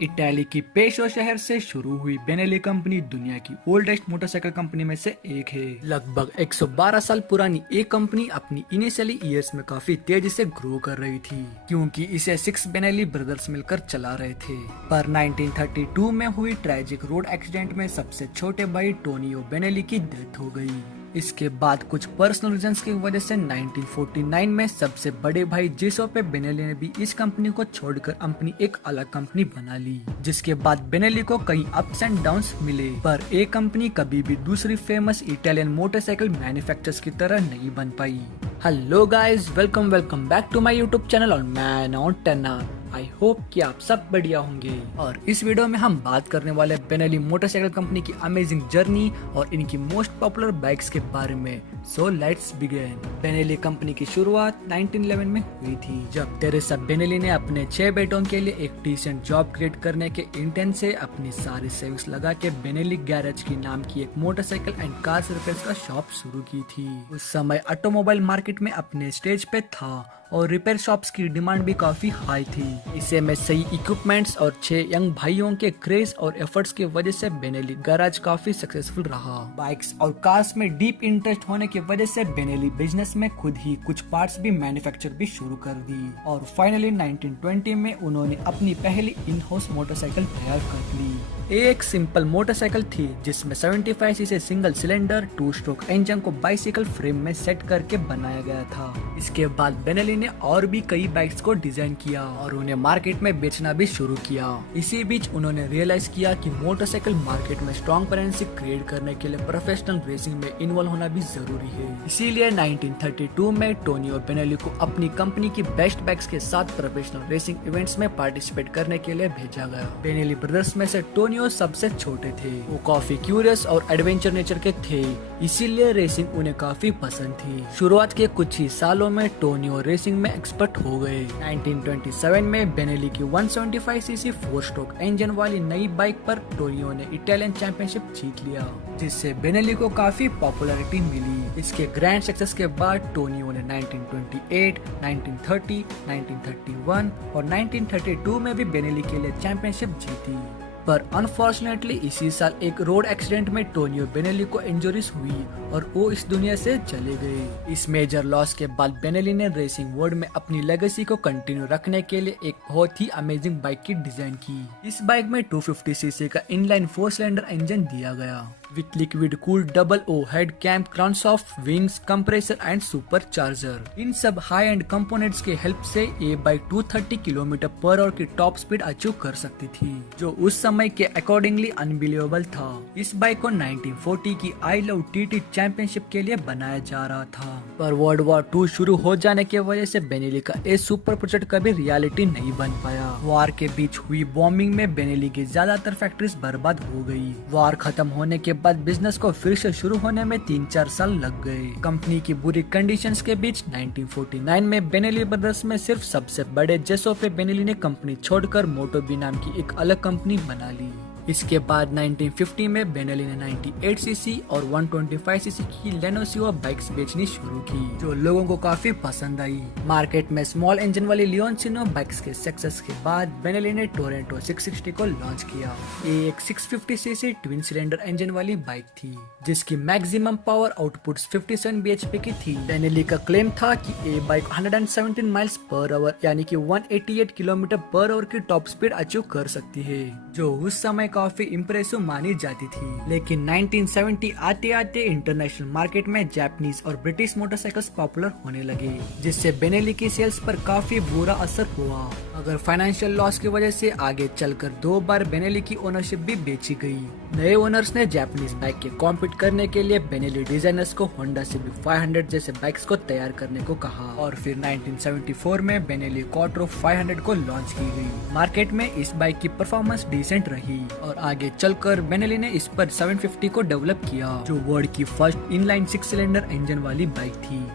Italy की पेशो शहर से शुरू हुई बेनेली कंपनी दुनिया की ओल्डेस्ट मोटरसाइकिल कंपनी में से एक है। लगभग 112 साल पुरानी ये कंपनी अपनी इनिशियली ईयर्स में काफी तेजी से ग्रो कर रही थी, क्योंकि इसे 6 बेनेली ब्रदर्स मिलकर चला रहे थे। पर 1932 में हुई ट्रेजिक रोड एक्सीडेंट में सबसे छोटे भाई टोनियो बेनेली की डेथ हो गई। इसके बाद कुछ पर्सनल रीजंस की वजह से 1949 में सबसे बड़े भाई जिसोपे बेनेली ने भी इस कंपनी को छोड़कर अपनी एक अलग कंपनी बना ली, जिसके बाद बेनेली को कई अप्स एंड डाउन्स मिले, पर एक कंपनी कभी भी दूसरी फेमस इटालियन मोटरसाइकिल मैन्युफैक्चरर्स की तरह नहीं बन पाई। Hello guys, welcome back to my YouTube channel और मैं ऑन टेनर। आई होप कि आप सब बढ़िया होंगे और इस वीडियो में हम बात करने वाले बेनेली मोटरसाइकिल कंपनी की अमेजिंग जर्नी और इनकी मोस्ट पॉपुलर बाइक्स के बारे में। So let's begin. Benelli company की शुरुआत 1911 में हुई थी, जब तेरेसा बेनेली ने अपने 6 बेटों के लिए एक डिसेंट जॉब क्रिएट करने के इंटेंट से अपनी सारी सेविंग्स लगा के बेनेली गैरेज की नाम की एक मोटरसाइकिल एंड कार रिपेयर का शॉप शुरू की थी। उस समय ऑटोमोबाइल मार्केट में अपने स्टेज पे था और रिपेयर शॉप्स की डिमांड भी काफी हाई थी। इसे में सही इक्विपमेंट्स और 6 यंग भाइयों के क्रेज और एफर्ट्स की वजह से बेनेली गैराज काफी सक्सेसफुल रहा। बाइक्स और कार्स में डीप इंटरेस्ट होने की वजह से बेनेली बिजनेस में खुद ही कुछ पार्ट्स भी मैन्युफैक्चर भी शुरू कर दी और फाइनली 1920 में उन्होंने अपनी पहली इन हाउस मोटरसाइकिल तैयार कर ली। एक सिंपल मोटरसाइकिल थी जिसमें 75 CC single cylinder 2 stroke engine को बाइसिकल फ्रेम में सेट करके बनाया गया था। इसके बाद बेनेली ने और भी कई बाइक्स को डिजाइन किया और उन्हें मार्केट में बेचना भी शुरू किया। इसी बीच उन्होंने रियलाइज किया कि मोटरसाइकिल मार्केट में स्ट्रॉन्ग प्रेजेंस क्रिएट करने के लिए प्रोफेशनल रेसिंग में इन्वॉल्व होना भी जरूरी है। इसीलिए 1932 में टोनियो बेनेली को अपनी कंपनी की बेस्ट बाइक्स के साथ प्रोफेशनल रेसिंग इवेंट्स में पार्टिसिपेट करने के लिए भेजा गया। बेनेली ब्रदर्स में से टोनियो सबसे छोटे थे। वो काफी क्यूरियस और एडवेंचर नेचर के थे, इसीलिए रेसिंग उन्हें काफी पसंद थी। शुरुआत के कुछ ही सालों में टोनियो रेसिंग में एक्सपर्ट हो गए। 1927 में बेनेली की 175 सीसी 4 स्ट्रोक इंजन वाली नई बाइक पर टोनियो ने इटालियन चैंपियनशिप जीत लिया, जिससे बेनेली को काफी पॉपुलैरिटी मिली। इसके ग्रैंड सक्सेस के बाद टोनियो ने 1928, 1930, 1931 और 1932 में भी बेनेली के लिए चैंपियनशिप जीती। पर अनफॉर्चुनेटली इसी साल एक रोड एक्सीडेंट में टोनियो बेनेली को इंजरीज हुई और वो इस दुनिया से चले गए। इस मेजर लॉस के बाद बेनेली ने रेसिंग वर्ल्ड में अपनी लेगेसी को कंटिन्यू रखने के लिए एक बहुत ही अमेजिंग बाइक की डिजाइन की। इस बाइक में 250 सीसी का इनलाइन 4 सिलेंडर इंजन दिया गया with liquid cooled double overhead cam crankshaft wings compressor and supercharger. इन सब हाई एंड कंपोनेंट्स के हेल्प से ये बाइक 230 किलोमीटर पर आवर की टॉप स्पीड अचीव कर सकती थी, जो उस समय के अकॉर्डिंगली अनबिलीवेबल था। इस बाइक को 1940 की आई लव टीटी चैंपियनशिप के लिए बनाया जा रहा था, पर वर्ल्ड वॉर 2 शुरू हो जाने की वजह से बेनेली का ये सुपर प्रोजेक्ट कभी रियलिटी नहीं बन पाया। वॉर के बीच हुई बॉम्बिंग में बेनेली की ज्यादातर फैक्ट्रीज बर्बाद हो गई। वॉर खत्म होने के बाद बिजनेस को फिर से शुरू होने में 3-4 साल लग गए। कंपनी की बुरी कंडीशंस के बीच 1949 में बेनेली ब्रदर्स में सिर्फ सबसे बड़े जिसोपे बेनेली ने कंपनी छोड़कर मोटोबी नाम की एक अलग कंपनी बना ली। इसके बाद 1950 में बेनेली ने 98 सीसी और 125 सीसी की लेनोसियो बाइक्स बेचनी शुरू की, जो लोगों को काफी पसंद आई। मार्केट में स्मॉल इंजन वाली लियोनसिनो बाइक्स के सक्सेस के बाद बेनेली ने टोरेंटो 660 को लॉन्च किया। ये एक 650 सीसी ट्विन सिलेंडर इंजन वाली बाइक थी, जिसकी मैक्सिमम पावर आउटपुट 57 bhp की थी। बेनेली का क्लेम था कि ये बाइक 117 माइल्स पर आवर यानी कि 188 किलोमीटर पर आवर की टॉप स्पीड अचीव कर सकती है, जो उस समय काफी इम्प्रेसिव मानी जाती थी। लेकिन 1970 आते आते इंटरनेशनल मार्केट में जापानीज और ब्रिटिश मोटरसाइकिल्स पॉपुलर होने लगे, जिससे बेनेली की सेल्स पर काफी बुरा असर हुआ। अगर फाइनेंशियल लॉस की वजह से आगे चलकर 2 बार बेनेली की ओनरशिप भी बेची गई। नए ओनर्स ने जापानीज बाइक के कॉम्पीट करने के लिए बेनेली डिजाइनर्स को होंडा CB 500 जैसे बाइक्स को तैयार करने को कहा और फिर 1974 में बेनेली क्वाट्रो 500 को लॉन्च की गई। मार्केट में इस बाइक की परफॉर्मेंस डिसेंट रही और आगे चलकर बेनेली ने इस पर 750 को डेवलप किया, जो वर्ल्ड की फर्स्ट इनलाइन 6 सिलेंडर इंजन वाली बाइक थी।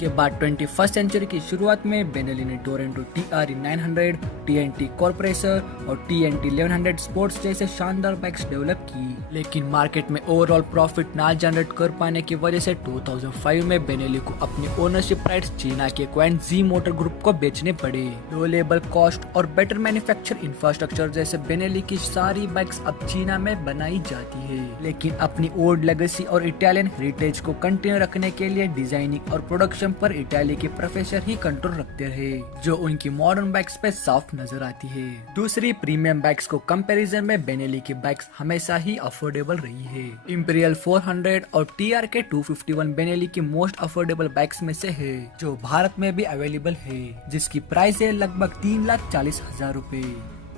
के बाद 21st सेंचुरी की शुरुआत में बेनेली ने टोरेंटो TRE 900, TNT कॉर्पोरेसर और TNT 1100 स्पोर्ट्स जैसे शानदार बाइक्स डेवलप की, लेकिन मार्केट में ओवरऑल प्रॉफिट ना जनरेट कर पाने की वजह से 2005 में बेनेली को अपनी ओनरशिप राइट्स चीना के क्वान जी मोटर ग्रुप को बेचने पड़े। लो लेबर कॉस्ट और बेटर मैन्युफैक्चर इंफ्रास्ट्रक्चर जैसे बेनेली की सारी बाइक्स अब चीना में बनाई जाती है, लेकिन अपनी ओल्ड लेगेसी और इटालियन हेरिटेज को कंटिन्यू रखने के लिए डिजाइनिंग और प्रोडक्शन पर इटाली के प्रोफेसर ही कंट्रोल रखते रहे, जो उनकी मॉडर्न बाइक्स पे साफ नजर आती है। दूसरी प्रीमियम बाइक्स को कंपैरिजन में बेनेली की बाइक्स हमेशा ही अफोर्डेबल रही है। इंपीरियल 400 और TRK 251 बेनेली की मोस्ट अफोर्डेबल बाइक्स में से है, जो भारत में भी अवेलेबल है, जिसकी प्राइस है लगभग 3,40,000 रूपए,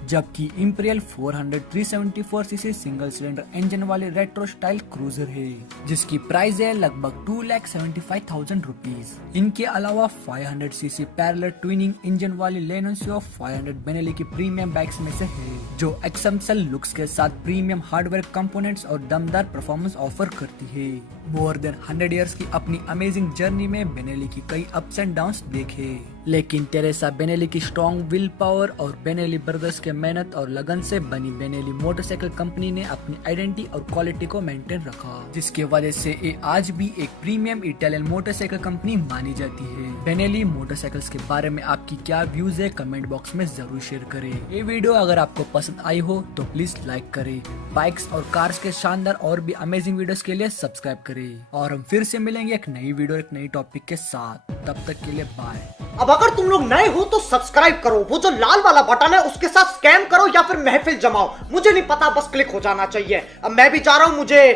जबकि imperial 400 374 CC single cylinder engine वाले रेट्रो स्टाइल क्रूजर है, जिसकी प्राइस है लगभग 2,75,000 रुपीज। इनके अलावा 500 सीसी पैरेलल ट्विनिंग इंजन वाली लेनोसियो 500 बेनेली की प्रीमियम बाइक्स में से है, जो एक्सेप्शनल लुक्स के साथ प्रीमियम हार्डवेयर कंपोनेंट्स और दमदार परफॉर्मेंस ऑफर करती है। मोर देन 100 इयर्स की अपनी अमेजिंग जर्नी में बेनेली की कई अप्स एंड डाउन्स देखे, लेकिन टेरेसा बेनेली की स्ट्रॉन्ग विल पावर और बेनेली ब्रदर्स के मेहनत और लगन से बनी बेनेली मोटरसाइकिल कंपनी ने अपनी आइडेंटिटी और क्वालिटी को मेंटेन रखा, जिसके वजह से ये आज भी एक प्रीमियम इटालियन मोटरसाइकिल कंपनी मानी जाती है। बेनेली मोटरसाइकिल्स के बारे में आपकी क्या व्यूज है कमेंट बॉक्स में जरूर शेयर करें। ये वीडियो अगर आपको पसंद आई हो तो प्लीज लाइक करें। बाइक्स और कार्स के शानदार और भी अमेजिंग वीडियोस के लिए सब्सक्राइब करें, और हम फिर से मिलेंगे एक नई वीडियो एक नई टॉपिक के साथ। तब तक के लिए बाय। अब अगर तुम लोग नए हो तो सब्सक्राइब करो, वो जो लाल वाला बटन है उसके साथ स्कैम करो या फिर महफिल जमाओ, मुझे नहीं पता, बस क्लिक हो जाना चाहिए। अब मैं भी जा रहा हूं, मुझे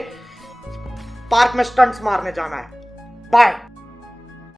पार्क में स्टंट्स मारने जाना है। बाय।